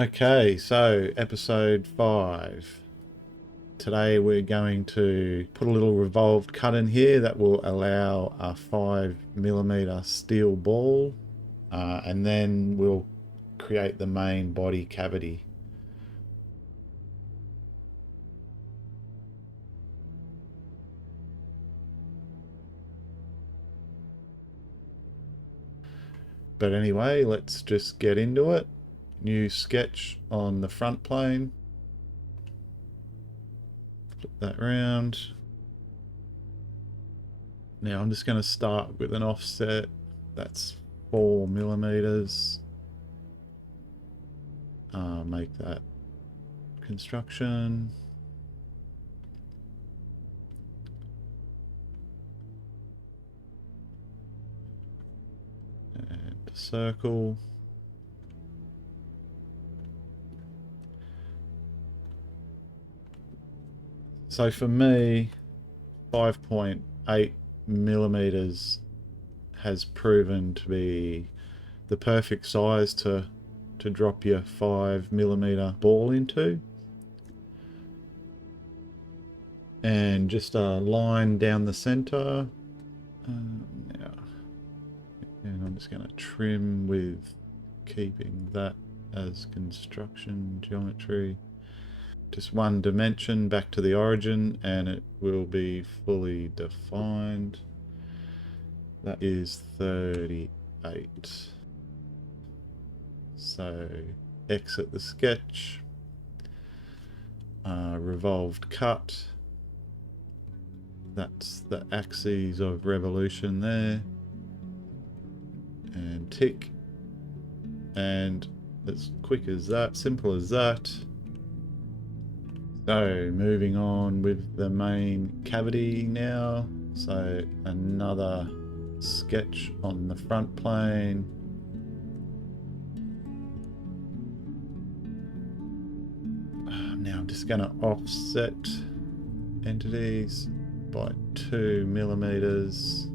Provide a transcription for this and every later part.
Okay, so episode 5. Today we're going to put a little revolved cut in here that will allow a 5mm steel ball, and then we'll create the main body cavity. But anyway, let's just get into it. New sketch on the front plane. Flip that round. Now I'm just going to start with an offset. That's 4mm. Make that construction. And circle. So for me, 5.8mm has proven to be the perfect size to drop your 5mm ball into. And just a line down the center. Now, and I'm just going to trim with keeping that as construction geometry. Just one dimension back to the origin and it will be fully defined. That is 38. So exit the sketch, revolved cut. That's the axes of revolution there. And tick. And as quick as that, simple as that. So moving on with the main cavity now. So another sketch on the front plane. Now I'm just going to offset entities by 2mm.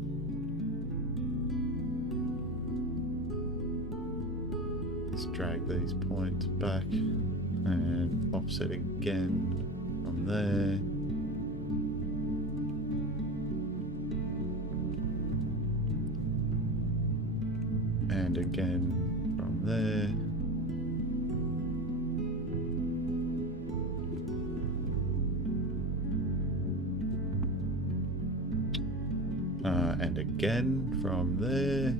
Let's drag these points back and offset again from there. And again from there. And again from there.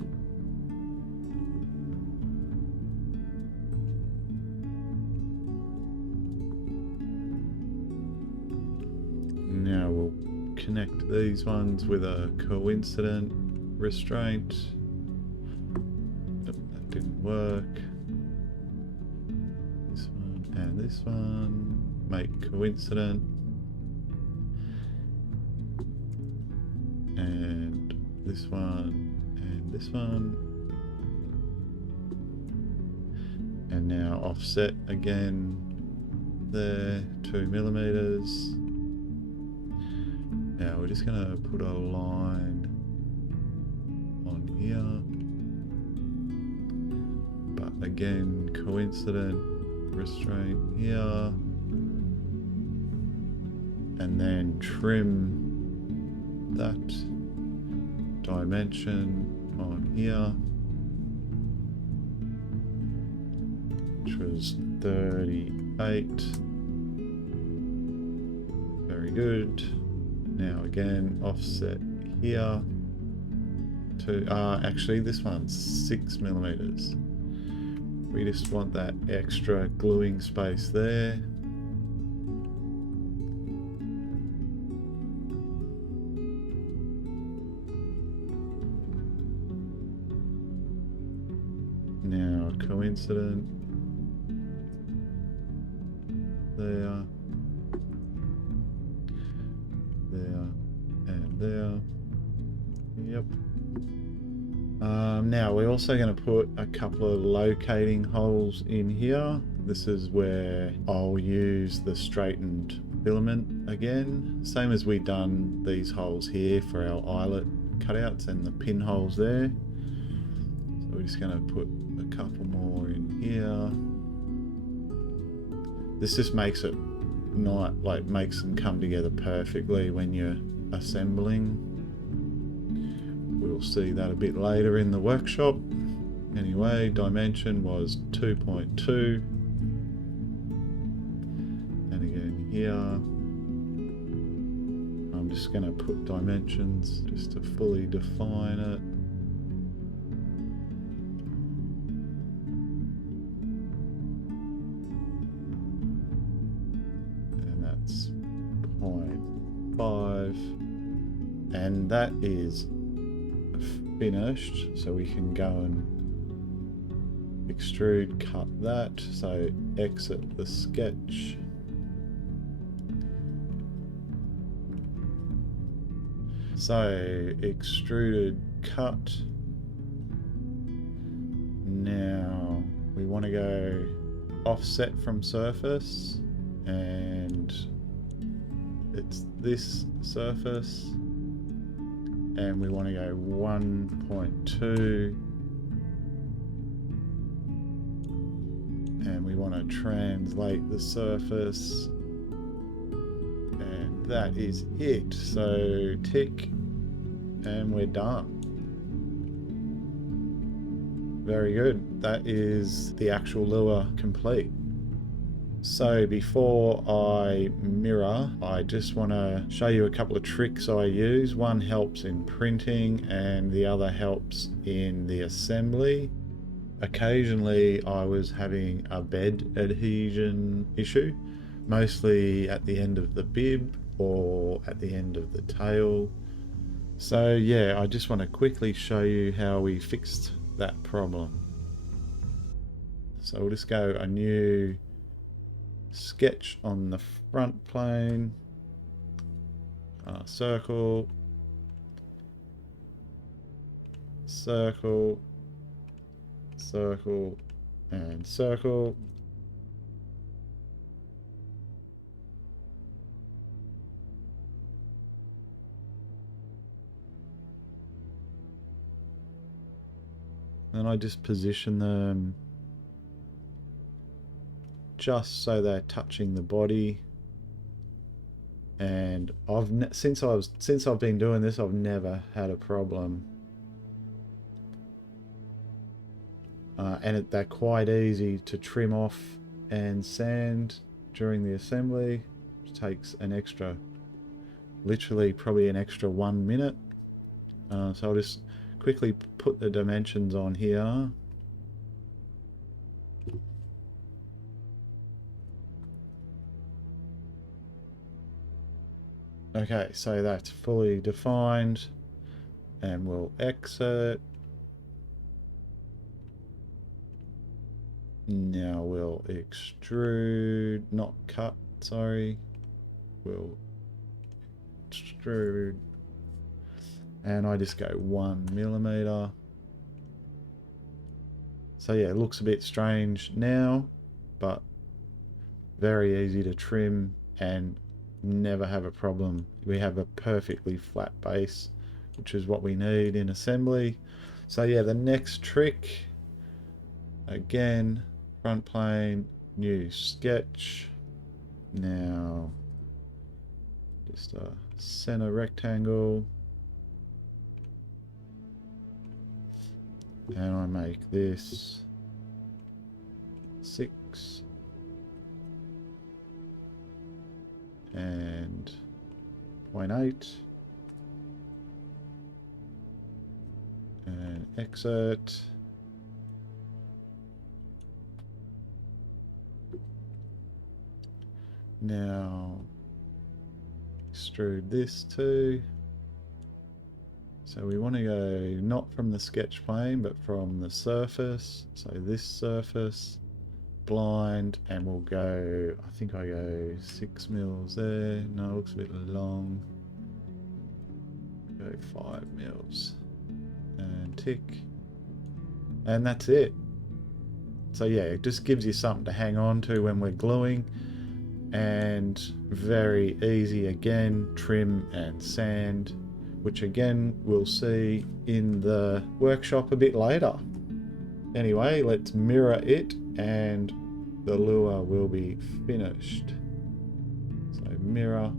Now we'll connect these ones with a coincident restraint. Nope, that didn't work. This one and this one. Make coincident. And this one and this one. And now offset again there, 2mm. Now we're just going to put a line on here, but again coincident restraint here, and then trim that dimension on here, which was 38. Very good. Now again offset here to actually this one's 6mm. We just want that extra gluing space there. Now coincident there. There and there. Yep. Now we're also going to put a couple of locating holes in here. This is where I'll use the straightened filament again, same as we done these holes here for our eyelet cutouts and the pinholes there. So we're just going to put a couple more in here. This just makes it not like makes them come together perfectly when you're assembling. We'll see that a bit later in the workshop. Anyway, dimension was 2.2. And again here, I'm just going to put dimensions just to fully define it. And that's 0.5. And that is finished, so we can go and extrude cut that. So exit the sketch. So extruded cut. Now we want to go offset from surface, and it's this surface, and we want to go 1.2, and we want to translate the surface, and that is it. So tick, and we're done. Very good. That is the actual lure complete. So before I mirror, I just want to show you a couple of tricks I use. One helps in printing and the other helps in the assembly. Occasionally I was having a bed adhesion issue, mostly at the end of the bib or at the end of the tail. So yeah, I just want to quickly show you how we fixed that problem. So we'll just go a new sketch on the front plane, circle, circle, circle, and circle. And I just position them just so they're touching the body. And since I've been doing this, I've never had a problem. And they're quite easy to trim off and sand during the assembly. It takes an extra, literally probably an extra 1 minute. So I'll just quickly put the dimensions on here. Okay, so that's fully defined, and we'll exit. Now we'll extrude, not cut, sorry. We'll extrude, and I just go 1 millimeter. So yeah, it looks a bit strange now, but very easy to trim and never have a problem. We have a perfectly flat base, which is what we need in assembly. So yeah, the next trick, again, front plane, new sketch. Now just a center rectangle, and I make this 6 and 0.8, and exit. Now extrude this too. So we want to go not from the sketch plane but from the surface. So this surface, blind, and we'll go, I think I go 6 mils there. No, it looks a bit long. Go 5 mils and tick, and that's it. So yeah, it just gives you something to hang on to when we're gluing, and very easy again, trim and sand, which again we'll see in the workshop a bit later. Anyway, let's mirror it and the lure will be finished. So mirror,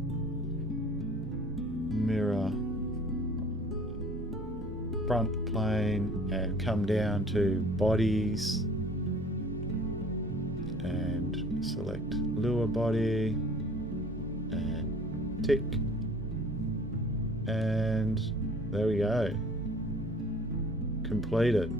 mirror, front plane, and come down to bodies and select lure body and tick, and there we go, completed.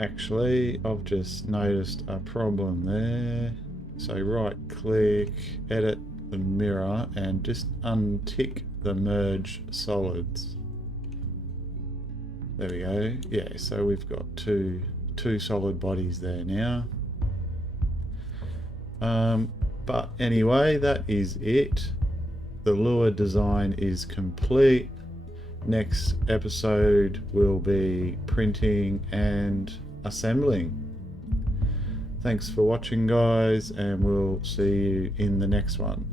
Actually, I've just noticed a problem there. So right click, edit the mirror, and just untick the merge solids. There we go. Yeah, so we've got two solid bodies there now. But anyway, that is it. The lure design is complete. Next episode will be printing and assembling. Thanks for watching, guys, and we'll see you in the next one.